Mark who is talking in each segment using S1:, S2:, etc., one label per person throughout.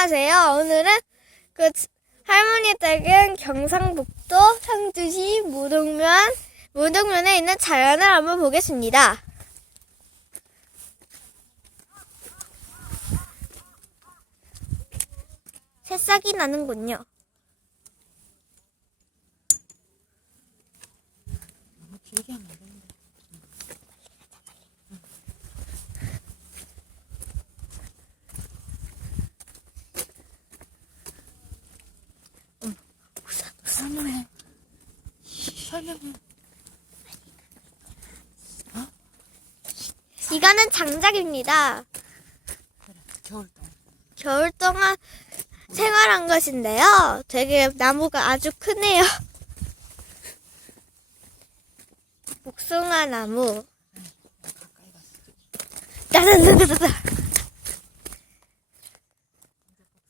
S1: 안녕하세요. 오늘은 그 할머니 댁은 경상북도 상주시 무동면 무동면에 있는 자연을 한번 보겠습니다. 새싹이 나는군요.
S2: 너무 길게 하면 안 되는데. 설명해. 설명해.
S1: 이거는 장작입니다.
S2: 겨울 동안.
S1: 겨울 동안 생활한 것인데요. 되게 나무가 아주 크네요. 복숭아 나무. 따다다다다.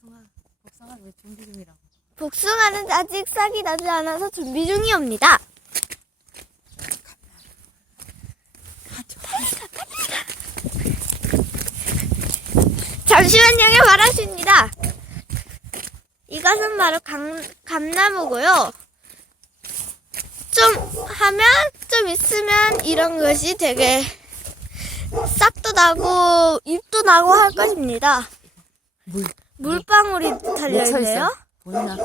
S2: 복숭아, 복숭아 왜 준비 중이라고?
S1: 복숭아는 아직 싹이 나지 않아서 준비 중이옵니다.
S2: 아, 저,
S1: 잠시만 양해 바라십니다. 이것은 바로 감, 감나무고요. 좀 하면 좀 있으면 이런 것이 되게 싹도 나고 잎도 나고 할 것입니다.
S2: 물.
S1: 물방울이 달려
S2: 묻혀
S1: 있네요.
S2: 보이나?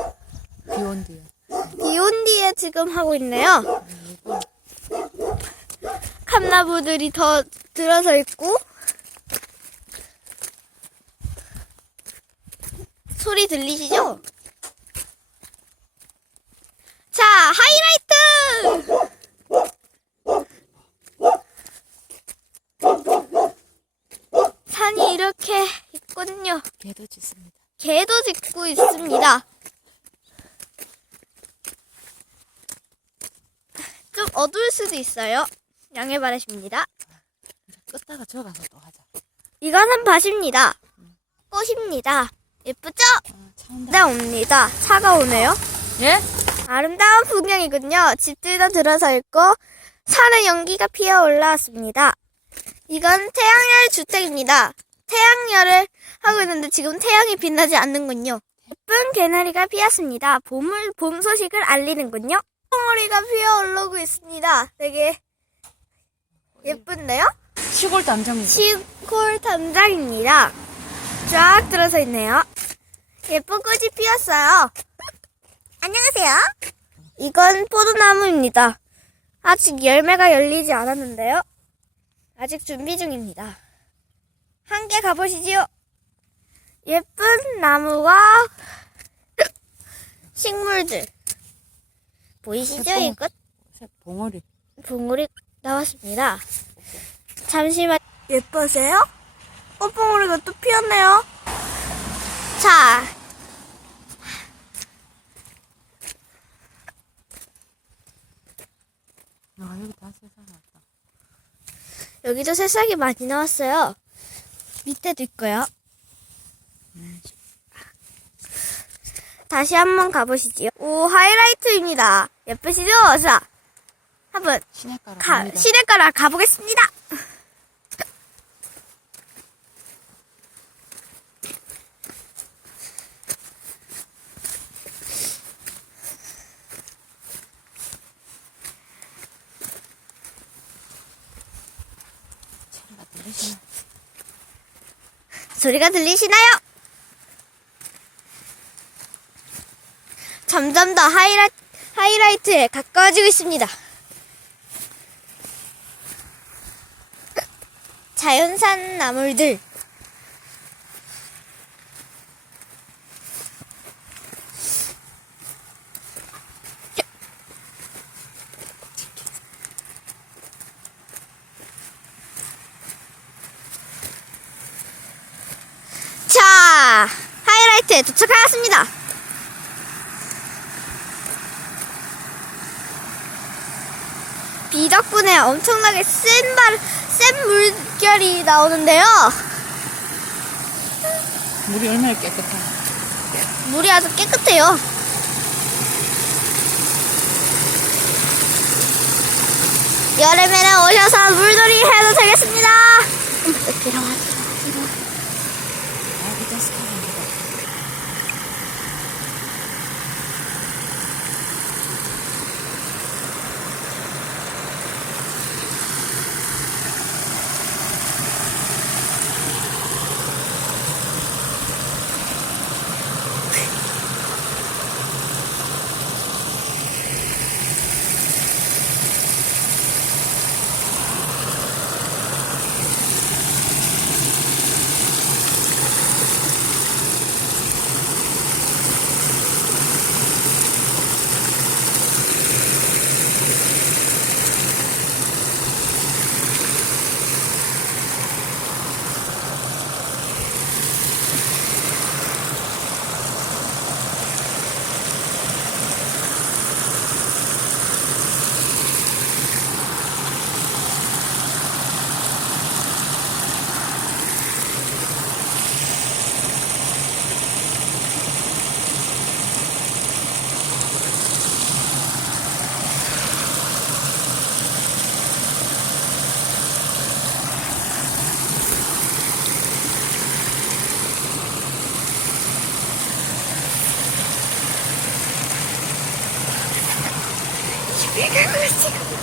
S2: 비온 뒤에.
S1: 비온 뒤에 지금 하고 있네요. 감나무들이 더 들어서 있고 소리 들리시죠? 자 하이라이트 산이 이렇게 있거든요.
S2: 개도 짓습니다.
S1: 개도 짖고 있습니다. 좀 어두울 수도 있어요. 양해 바라십니다.
S2: 이제 끄다가 저 가서 또 하자.
S1: 이거는 밭입니다. 꽃입니다. 예쁘죠? 네, 옵니다. 차가 오네요.
S2: 예?
S1: 아름다운 풍경이군요. 집들도 들어서 있고 산에 연기가 피어 올라왔습니다. 이건 태양열 주택입니다. 태양열을 하고 있는데 지금 태양이 빛나지 않는군요. 예쁜 개나리가 피었습니다. 봄을 봄 소식을 알리는군요. 콩오리가 피어 오르고 있습니다. 되게 예쁜데요?
S2: 시골 담정이죠.
S1: 시골 담장입니다. 쫙 들어서 있네요. 예쁜 꽃이 피었어요. 안녕하세요. 이건 포도나무입니다. 아직 열매가 열리지 않았는데요. 아직 준비 중입니다. 함께 가보시지요. 예쁜 나무와 식물들. 보이시죠?
S2: 새똥.
S1: 이것
S2: 새 봉오리.
S1: 봉우리 나왔습니다. 잠시만 예뻐세요? 꽃봉우리가 또 피었네요. 자,
S2: 아, 여기 다 세상 왔다.
S1: 여기도 새싹이 많이 나왔어요. 밑에도 있고요. 다시 한번 가보시지요. 오, 하이라이트입니다. 예쁘시죠? 자, 한번
S2: 시내가로
S1: 가,
S2: 갑니다.
S1: 시내가라 가보겠습니다.
S2: 차가 들리시나?
S1: 소리가 들리시나요? 점점 더 하이라, 하이라이트에 가까워지고 있습니다. 자연산 나물들. 자, 하이라이트에 도착하였습니다. 비 덕분에 엄청나게 센 발, 센 물결이 나오는데요.
S2: 물이 얼마나 깨끗해.
S1: 물이 아주 깨끗해요. 여름에는 오셔서 물놀이 해도 되겠습니다.
S2: Какой красивый.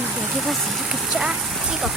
S1: 여기 봐서 이렇게 쫙 찍어.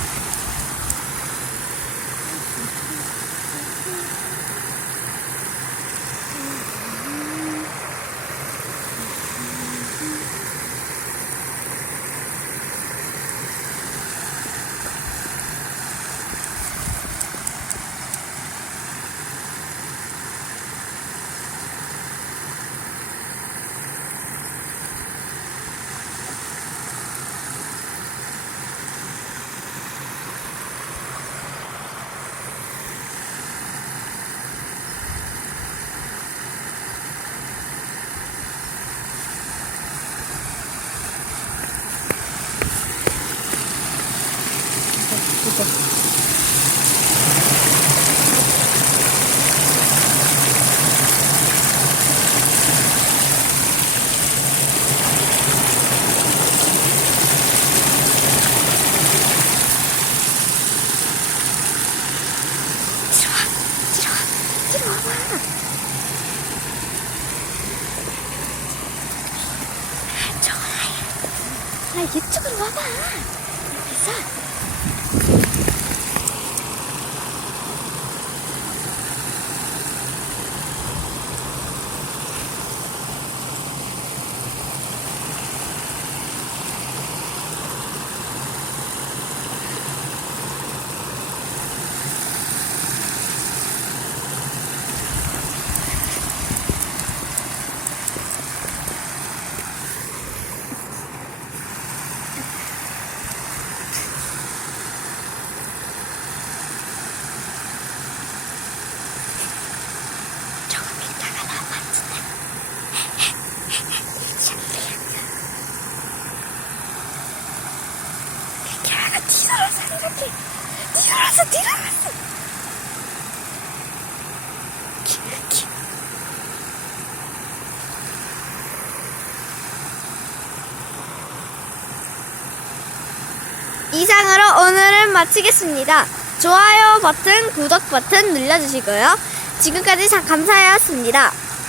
S1: 들어와, 들어와, 들어와. 좋아요. 아, 이쪽으로 와봐. 그래서 조금 있다가 나왔는데. 걔가 뒤돌아서 이렇게 뒤돌아서 뒤돌아서 키, 키. 마치겠습니다. 좋아요 버튼, 구독 버튼 눌러주시고요. 지금까지 참 감사해였습니다.